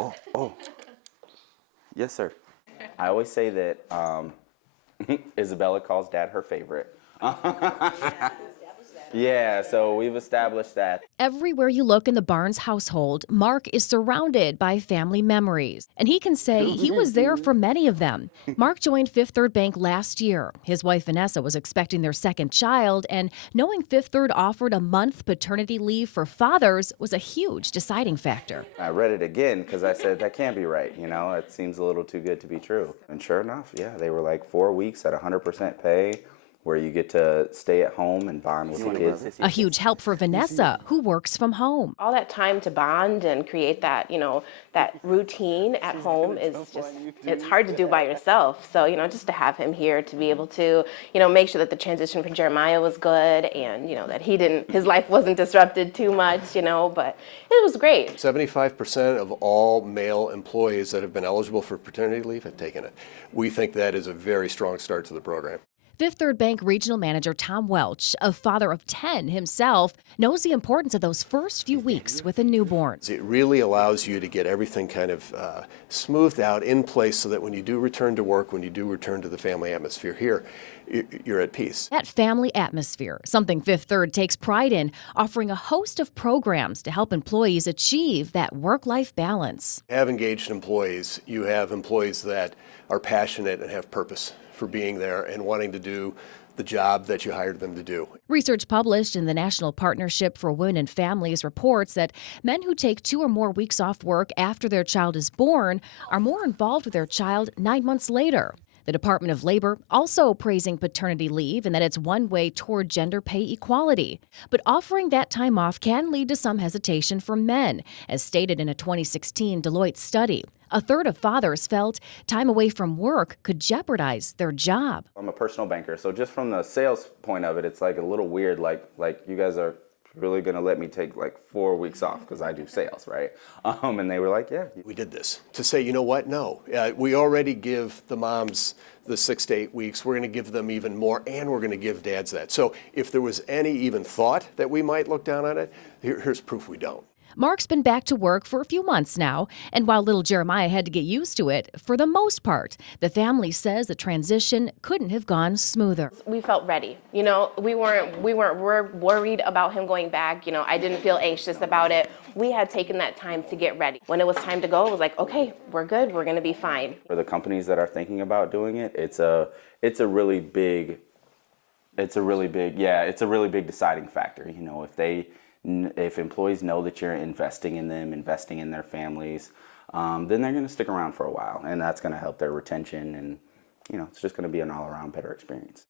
Oh. Yes, sir. I always say that Isabella calls Dad her favorite. Yeah, so we've established that. Everywhere you look in the Barnes household, Mark is surrounded by family memories, and he can say he was there for many of them. Mark joined Fifth Third Bank last year. His wife Vanessa was expecting their second child, and knowing Fifth Third offered a month paternity leave for fathers was a huge deciding factor. I read it again because I said, that can't be right, it seems a little too good to be true. And sure enough, yeah, they were like 4 weeks at 100% pay, where you get to stay at home and bond with the kids. A huge help for Vanessa, who works from home. All that time to bond and create that, that routine at home is just, it's hard to do by yourself. So, just to have him here to be able to, make sure that the transition for Jeremiah was good and, that his life wasn't disrupted too much, but it was great. 75% of all male employees that have been eligible for paternity leave have taken it. We think that is a very strong start to the program. Fifth Third Bank Regional Manager Tom Welch, a father of 10 himself, knows the importance of those first few weeks with a newborn. It really allows you to get everything kind of smoothed out in place so that when you do return to work, when you do return to the family atmosphere here, you're at peace. That family atmosphere, something Fifth Third takes pride in, offering a host of programs to help employees achieve that work-life balance. You have engaged employees. You have employees that are passionate and have purpose for being there and wanting to do the job that you hired them to do. Research published in the National Partnership for Women and Families reports that men who take 2 or more weeks off work after their child is born are more involved with their child 9 months later. The Department of Labor also praising paternity leave and that it's one way toward gender pay equality. But offering that time off can lead to some hesitation for men, as stated in a 2016 Deloitte study. A third of fathers felt time away from work could jeopardize their job. I'm a personal banker, so just from the sales point of it, it's like a little weird, like you guys are really going to let me take like 4 weeks off because I do sales, right? And they were like, yeah. We did this to say, you know what? No, we already give the moms the 6 to 8 weeks. We're going to give them even more, and we're going to give dads that. So if there was any even thought that we might look down on it, here's proof we don't. Mark's been back to work for a few months now, and while little Jeremiah had to get used to it, for the most part, the family says the transition couldn't have gone smoother. We felt ready. We weren't worried about him going back. I didn't feel anxious about it. We had taken that time to get ready. When it was time to go, it was like, okay, we're good. We're going to be fine. For the companies that are thinking about doing it, it's a really big deciding factor. If employees know that you're investing in them, investing in their families, then they're going to stick around for a while, and that's going to help their retention, and it's just going to be an all-around better experience.